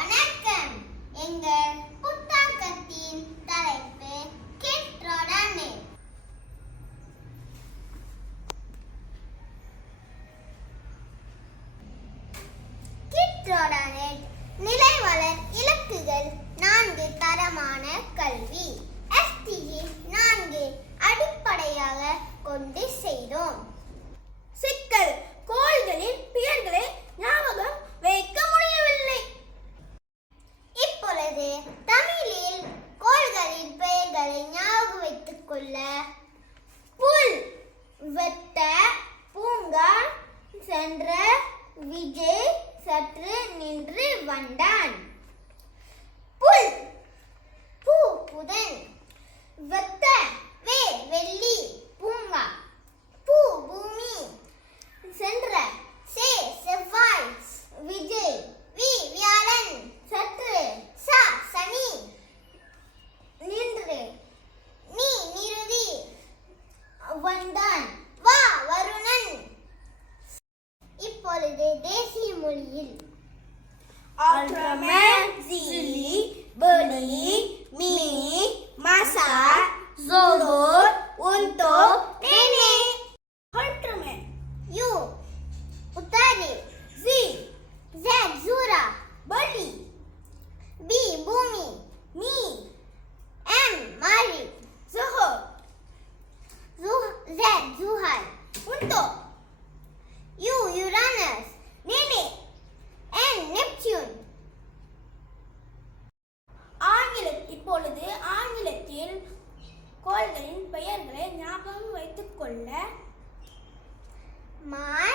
வணக்கம். எங்கள் புத்தாக்கத்தின் தலைப்பு கிட்ரோடானெட். கிட்ரோடானெட் நிலைவளர் இலக்குகள் 4 தரமான கல்வி SDG 4 அடிப்படையாக கொண்டு செய்தோம். சிக்கல் கோள்களின் பெயர்களை ஞாபகம் வைக்க முடியவில்லை. இப்பொழுது தமிழில் கோள்களின் பெயர்களை ஞாபகம் வைத்துக் கொள்ள புல் வெட்ட பூங்கா சென்ற விஜய் சற்று நின்று வந்தான். புல் பூ புதன் வெட்ட வெள்ளி பூங்கா பூ பூமி சென்ற செவ்வாய் விஜய் வியாழன் சற்று சனி நின்று நிருதி வந்தான் வருணன். இப்பொழுது தேசிய மொழியில் Ultraman, Zilli, Birdie, Mini, Masa, Zorro, Unto, Nene. Ultraman. U Utari Z, Zura Birdie. B Bhumi Me, M Mari Zoho, Zuhal Unto, U Uranus Nene. N Neptune. இப்பொழுது ஆங்கிலத்தில் கோள்களின் பெயர்களை ஞாபகம் வைத்துக் கொள்ள Mars